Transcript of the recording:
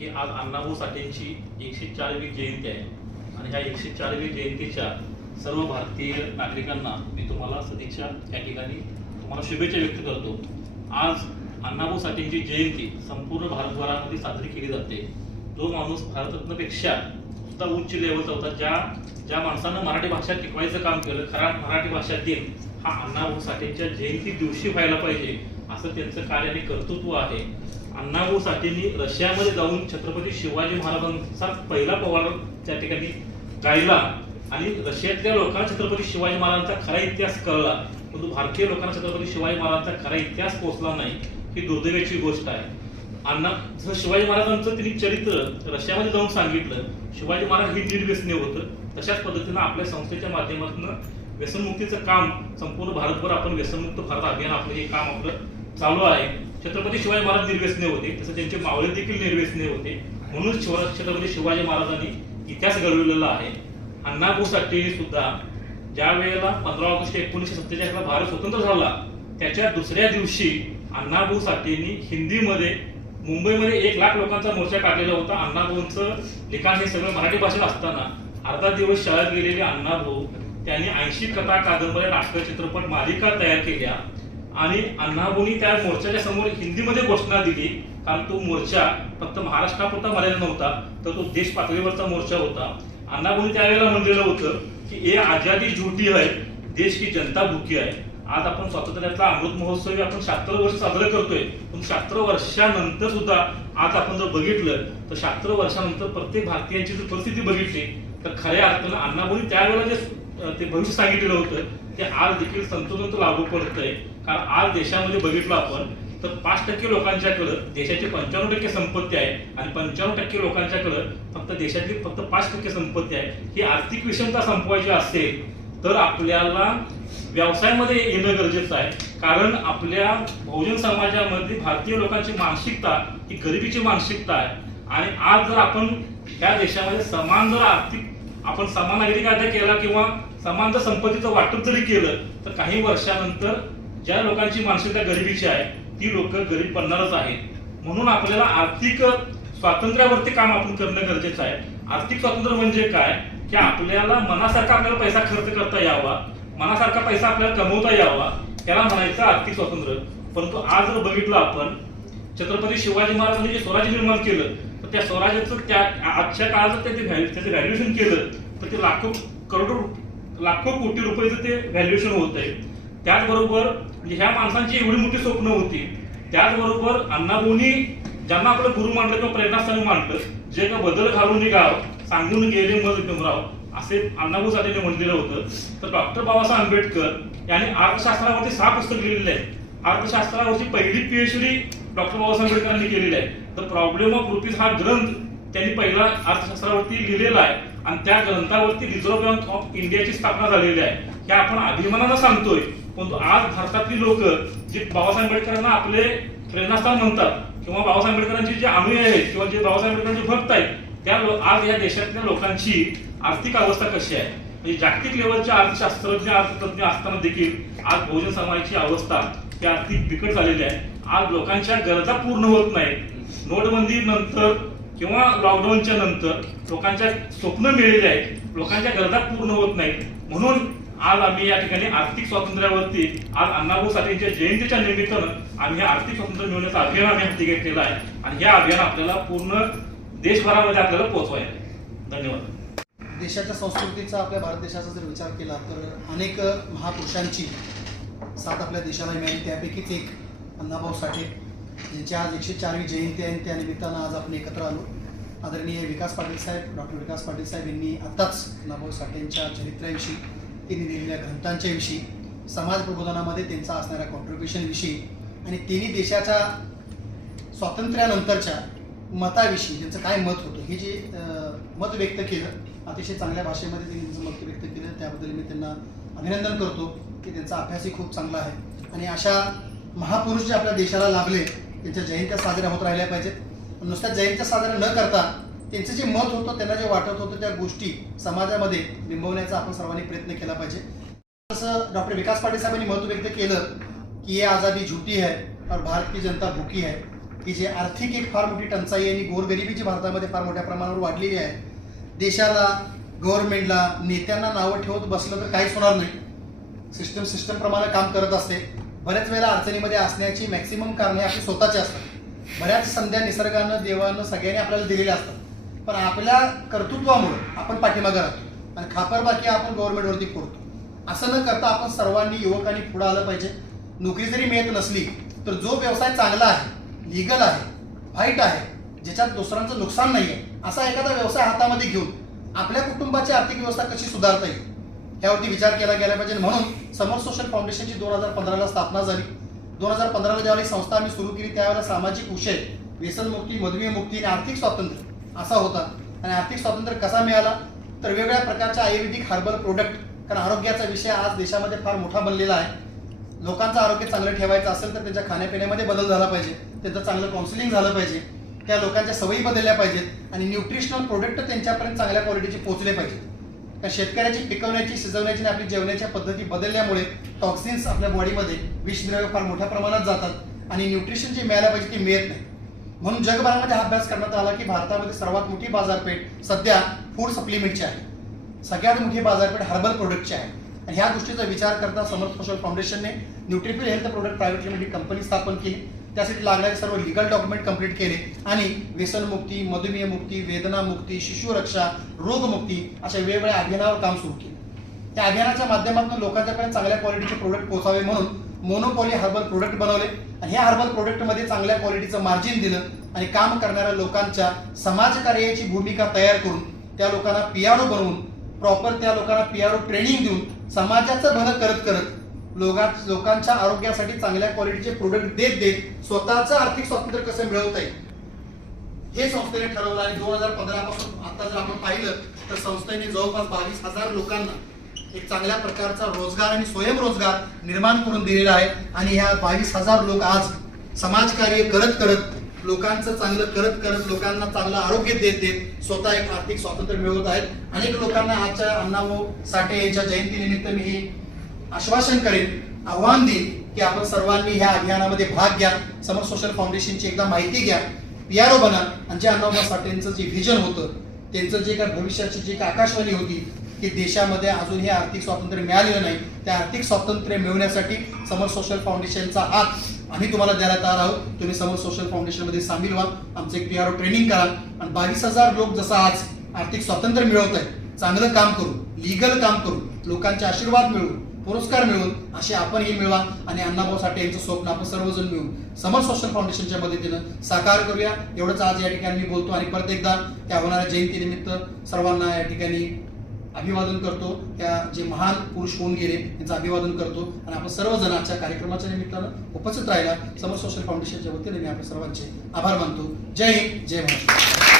की आज अण्णाभाऊ साठेंची एकशे चारवी जयंती आहे. आणि ह्या एकशे चारवी जयंतीच्या सर्व भारतीय नागरिकांना मी तुम्हाला सदिच्छा या ठिकाणी तुम्हाला शुभेच्छा व्यक्त करतो. आज अण्णाभाऊ साठेंची जयंती संपूर्ण भारतभरामध्ये साजरी केली जाते. जो माणूस भारतरत्नपेक्षा सुद्धा उच्च लेवलचा होता. ज्या ज्या माणसानं मराठी भाषा टिकवायचं काम केलं खरा मराठी भाषा दिन हा अण्णाभाऊ साठेंच्या जयंती दिवशी व्हायला पाहिजे असं त्यांचं कार्य आणि कर्तृत्व आहे. अण्णाभाऊ साठेंनी रशियामध्ये जाऊन छत्रपती शिवाजी महाराजांचा पहिला पवार त्या ठिकाणी गायला आणि रशियातल्या लोकांना छत्रपती शिवाजी महाराजांचा खरा इतिहास कळला. परंतु भारतीय लोकांना छत्रपती शिवाजी महाराजांचा खरा इतिहास पोहोचला नाही ही दुर्दैवाची गोष्ट आहे. अण्णा जसं शिवाजी महाराजांचं त्यांनी चरित्र रशियामध्ये जाऊन सांगितलं शिवाजी महाराज हे निर्व्यसनी होतं तशाच पद्धतीनं आपल्या संस्थेच्या माध्यमातून व्यसनमुक्तीचं काम संपूर्ण भारतभर आपण व्यसनमुक्त भारत अभियान आपलं हे काम आपलं चालू आहे. छत्रपती शिवाजी महाराज निर्व्यसने होते तसं त्यांचे मावळे देखील निर्व्यसने होते. म्हणून शिवा छत्रपती शिवाजी महाराजांनी इतिहास घडवलेला आहे. अण्णाभाऊ साठे सुद्धा ज्या वेळेला पंधरा ऑगस्ट एकोणीसशे सत्तेचाळीसला भारत स्वतंत्र झाला त्याच्या दुसऱ्या दिवशी अण्णाभाऊ साठेंनी हिंदीमध्ये मुंबईमध्ये एक लाख लोकांचा मोर्चा काढलेला होता. अण्णाभाऊंचं लिखाण हे सगळं मराठी भाषेत असताना अर्धा दिवस शाळेत गेलेले अण्णाभाऊ त्यांनी ऐंशी कथा कादंबऱ्या नाटक चित्रपट मालिका तयार केल्या. आणि अण्णाभाऊनी त्या मोर्चाच्या समोर हिंदीमध्ये घोषणा दिली. कारण तो मोर्चा फक्त महाराष्ट्रापुरता मर्यादा नव्हता तर तो देश पातळीवरचा मोर्चा होता. अण्णाभाऊनी त्यावेळेला म्हणलेलं होतं की ए आजादी झुटी आहे देश की जनता भुकी आहे आज आपण स्वातंत्र्याचा अमृत महोत्सव आपण शहात्तर वर्ष साजरं करतोय. पण शहात्तर वर्षानंतर सुद्धा आज आपण जर बघितलं तर शहात्तर वर्षानंतर प्रत्येक भारतीयांची जर परिस्थिती बघितली तर खऱ्या अर्थानं अण्णाभाऊनी त्यावेळेला जे ते भविष्य सांगितलेलं होतं ते आज देखील संतोषंत लागू पडतंय. कारण आज देशामध्ये बघितलं आपण तर पाच टक्के लोकांच्याकडं देशाची पंच्याण्णव टक्के संपत्ती आहे आणि पंच्याण्णव टक्के लोकांच्याकडं फक्त देशातली फक्त पाच टक्के संपत्ती आहे. ही आर्थिक विषमता संपवायची असेल तर आपल्याला व्यवसायामध्ये येणं गरजेचं आहे. कारण आपल्या बहुजन समाजामध्ये भारतीय लोकांची मानसिकता ही गरिबीची मानसिकता आहे. आणि आज जर आपण त्या देशामध्ये समान जर आर्थिक आपण समान नागरिक कायदा केला किंवा समान जर संपत्तीचं वाटप जरी केलं तर काही वर्षानंतर ज्या लोकांची मानसिकता गरिबीची आहे ती लोक गरीब बनणारच आहेत. म्हणून आपल्याला आर्थिक स्वातंत्र्यावरती काम आपण करणं गरजेचं आहे. आर्थिक स्वातंत्र्य म्हणजे काय? की आपल्याला मनासारखा आपल्याला पैसा खर्च करता यावा मनासारखा पैसा आपल्याला कमवता यावा त्याला म्हणायचं आर्थिक स्वातंत्र्य. परंतु आज जर बघितलं आपण छत्रपती शिवाजी महाराजांनी जे स्वराज्य निर्माण केलं तर त्या स्वराज्याचं त्या आजच्या काळात ते त्याचे त्याचं व्हॅल्युएशन केलं तर ते लाखो करोडो लाखो कोटी रुपयाचं ते व्हॅल्युएशन होत आहे. त्याचबरोबर म्हणजे ह्या माणसांची एवढी मोठी स्वप्न होती. त्याचबरोबर अण्णाभाऊनी ज्यांना आपलं गुरु मानलं किंवा प्रेरणास्थानी मानलं जे का बदल घालून गाव सांगून गेले मग भीमराव असे अण्णाभाऊ साठेने म्हणलेलं होतं तर डॉक्टर बाबासाहेब आंबेडकर यांनी अर्थशास्त्रावरती सहा पुस्तक लिहिलेले आहेत. अर्थशास्त्रावरची पहिली पीएचडी डॉक्टर बाबासाहेब आंबेडकरांनी केलेली आहे. द प्रॉब्लेम ऑफ रुपीज हा ग्रंथ त्यांनी पहिला अर्थशास्त्रावरती लिहिलेला आहे. आणि त्या ग्रंथावरती रिझर्व्ह बँक ऑफ इंडियाची स्थापना झालेली आहे. हे आपण अभिमानानं सांगतोय. परंतु आज भारतातली लोक जे बाबासाहेब आंबेडकरांना आपले प्रेरणास्थान म्हणतात किंवा बाबासाहेब आंबेडकरांचे जे अनुय आहेत किंवा जे बाबासाहेब आंबेडकरांचे भक्त आहेत त्या आज या देशातल्या लोकांची आर्थिक अवस्था कशी आहे? म्हणजे जागतिक लेवलच्या अर्थशास्त्रज्ञ अर्थतज्ञ असताना देखील आज बहुजन समाजाची अवस्था ही आर्थिक बिकट झालेली आहे. आज लोकांच्या गरजा पूर्ण होत नाहीत. नोटबंदी नंतर किंवा लॉकडाऊनच्या नंतर लोकांच्या स्वप्न मिळलेले आहेत. लोकांच्या गरजा पूर्ण होत नाहीत. म्हणून आज आम्ही या ठिकाणी आर्थिक स्वातंत्र्यावरती आज अण्णाभाऊ साठेंच्या जयंतीच्या निमित्तानं आम्ही आर्थिक स्वातंत्र्य मिळवण्याचं अभियान आम्ही हाती घेतलेलं आहे. आणि हे अभियान आपल्याला पूर्ण देशभरामध्ये आपल्याला पोहोचवायचं धन्यवाद. देशाच्या संस्कृतीचा आपल्या भारत देशाचा जर विचार केला तर अनेक महापुरुषांची साथ आपल्या देशाला मिळाली. त्यापैकीच एक अण्णाभाऊ साठे यांची आज एकशे चारवी जयंती आहे. त्या निमित्तानं आज आपण एकत्र आलो. आदरणीय विकास पाटील साहेब डॉक्टर विकास पाटील साहेब यांनी आत्ताच अण्णाभाऊ साठेंच्या चरित्राविषयी त्यांनी लिहिलेल्या ग्रंथांच्या विषयी समाज प्रबोधनामध्ये त्यांचा असणाऱ्या कॉन्ट्रीब्युशन विषयी आणि त्यांनी देशाच्या स्वातंत्र्यानंतरच्या मताविषयी त्यांचं काय मत होतं हे जे मत व्यक्त केलं अतिशय चांगल्या भाषेमध्ये त्यांनी त्यांचं मत व्यक्त केलं त्याबद्दल मी त्यांना अभिनंदन करतो की त्यांचा अभ्यासही खूप चांगला आहे. आणि अशा महापुरुष जे आपल्या देशाला लाभले त्यांच्या जयंत्या साजऱ्या होत राहिल्या पाहिजेत. नुसत्या जयंत्या साजऱ्या न करता त्यांचं जे मत होतं त्यांना जे वाटत होतं त्या गोष्टी समाजामध्ये बिंबवण्याचा आपण सर्वांनी प्रयत्न केला पाहिजे. जसं डॉक्टर विकास पाटील साहेबांनी मत व्यक्त केलं की ये आज़ादी झुटी है और भारत की जनता भूखी है की जे आर्थिक एक फार मोठी टंचाई आणि गोरगरिबी जी भारतामध्ये फार मोठ्या प्रमाणावर वाढलेली आहे देशाला गव्हर्नमेंटला नेत्यांना नावं ठेवत बसलं तर काहीच होणार नाही. सिस्टम सिस्टम प्रमाणे काम करत असते. बऱ्याच वेळेला अडचणीमध्ये असण्याची मॅक्सिमम कारणे आपली स्वतःची असतात. बऱ्याच संध्या निसर्गानं देवानं सगळ्यांनी आपल्याला दिलेल्या असतात. पण आपल्या कर्तृत्वामुळे आपण पाठीमागे राहतो. आणि खापर बाकी आपण गव्हर्नमेंटवरती फोडतो. असं न करता आपण सर्वांनी युवकांनी पुढे आलं पाहिजे. नोकरी जरी मिळत नसली तर जो व्यवसाय चांगला आहे लिगल आहे व्हाईट आहे ज्याच्यात दुसऱ्यांचं नुकसान नाही आहे असा एखादा व्यवसाय हातामध्ये घेऊन आपल्या कुटुंबाची आर्थिक व्यवस्था कशी सुधारता येईल? यावरती विचार केला गेला पाहिजे. म्हणून समर सोशल फाउंडेशनची दोन हजार पंधराला स्थापना झाली. दोन हजार पंधराला ज्यावेळी संस्था आम्ही सुरू केली त्यावेळेला सामाजिक विषय व्यसनमुक्ती मधुमेहमुक्ती आणि आर्थिक स्वातंत्र्य. असा होता. आणि आर्थिक स्वातंत्र्य कसा मिळाला? तर वेगवेगळ्या प्रकारच्या आयुर्वेदिक हर्बल प्रोडक्ट कारण आरोग्याचा विषय आज देशामध्ये फार मोठा बनलेला आहे. लोकांचं आरोग्य चांगलं ठेवायचं असेल तर त्यांच्या खाण्यापिण्यामध्ये बदल झाला पाहिजे. त्यांचं चांगलं काउन्सिलिंग झालं पाहिजे. त्या लोकांच्या सवयी बदलल्या पाहिजेत. आणि न्यूट्रिशनल प्रोडक्ट त्यांच्यापर्यंत चांगल्या क्वालिटीचे पोहोचले पाहिजेत. कारण शेतकऱ्याची पिकवण्याची शिजवण्याची आणि आपली जेवणाच्या पद्धती बदलल्यामुळे टॉक्सिन्स आपल्या बॉडीमध्ये विषद्रव्य फार मोठ्या प्रमाणात जातात. आणि न्यूट्रिशन जे मिळायला पाहिजे ते मिळत नाही. म्हणून जगभरामध्ये हा अभ्यास करण्यात आला की भारतामध्ये सर्वात मोठी बाजारपेठ सध्या फूड सप्लिमेंटची आहे. सगळ्यात मोठी बाजारपेठ हर्बल प्रोडक्टची आहे. आणि ह्या गोष्टीचा विचार करता समर्थ सोशल फाउंडेशनने Nutrifil health product private limited company स्थापन केली. त्यासाठी लागणारे सर्व लिगल डॉक्युमेंट कंप्लीट केले. आणि व्यसनमुक्ती मधुमेहमुक्ती वेदनामुक्ती शिशुरक्षा रोगमुक्ती अशा वेगवेगळ्या अभियानावर काम सुरू केले. त्या अभियानाच्या माध्यमातून लोकांच्याकडे चांगल्या क्वालिटीचे प्रोडक्ट पोहोचावे म्हणून मोनोपॉली हर्बल प्रोडक्ट बनवले आणि ह्या हर्बल प्रोडक्टमध्ये चांगल्या क्वालिटीचं मार्जिन दिलं आणि काम करणाऱ्या लोकांच्या समाजकार्याची भूमिका तयार करून त्या लोकांना पियाडो बनवून प्रॉपर त्या लोकांना पियाडो ट्रेनिंग देऊन समाजाचं भलं करत करत लोकां लोकांच्या आरोग्यासाठी चांगल्या क्वालिटीचे प्रोडक्ट देत देत स्वतःचं आर्थिक स्वातंत्र्य कसं मिळवता येईल? हे संस्थेने ठरवलं आणि दोन हजार पंधरा पासून आता जर आपण पाहिलं तर संस्थेने जवळपास बावीस हजार लोकांना एक चांगल्या प्रकारचा रोजगार आणि स्वयंरोजगार निर्माण करून दिलेला आहे. आणि ह्या बावीस हजार लोक आज समाजकार्य करत करत लोकांचं चांगलं करत करत लोकांना चांगलं आरोग्य देत देत स्वतः एक आर्थिक स्वातंत्र्य मिळवत आहेत. अनेक लोकांना आजच्या अण्णाभाऊ साठे यांच्या जयंतीनिमित्त मी हे आश्वासन करेन आव्हान देईन की आपण सर्वांनी ह्या अभियानामध्ये भाग घ्या. समर सोशल फाउंडेशनची एकदा माहिती घ्या. पियारो बना. आणि जे अण्णाभाऊ साठेंचं जे व्हिजन होतं त्यांचं जे काय भविष्याची जी काय आकाशवाणी होती की देशामध्ये अजून हे आर्थिक स्वातंत्र्य मिळालेलं नाही. त्या आर्थिक स्वातंत्र्य मिळवण्यासाठी समर सोशल फाउंडेशनचा हात आम्ही तुम्हाला द्यायला तयार आहोत. तुम्ही समर सोशल फाउंडेशनमध्ये सामील व्हा. आमचं एक ओ ट्रेनिंग करा. आणि बावीस हजार लोक जसं आज आर्थिक स्वातंत्र्य मिळवत आहेत चांगलं काम करू लिगल काम करू लोकांचे आशीर्वाद मिळवू पुरस्कार मिळवून असे आपणही मिळवा आणि अण्णाभाऊ साठे यांचं स्वप्न आपण सर्वजण मिळून समर सोशल फाउंडेशनच्या मदतीनं साकार करूया. एवढंच आज या ठिकाणी मी बोलतो आणि परत एकदा त्या होणाऱ्या जयंतीनिमित्त सर्वांना या ठिकाणी अभिवादन करतो. त्या जे महान पुरुष होऊन गेले त्यांचं अभिवादन करतो. आणि आपण सर्वजण आजच्या कार्यक्रमाच्या निमित्तानं उपस्थित राहिला. समर सोशल फाउंडेशनच्या वतीने मी आपल्या सर्वांचे आभार मानतो. जय हिंद जय महाराष्ट्र.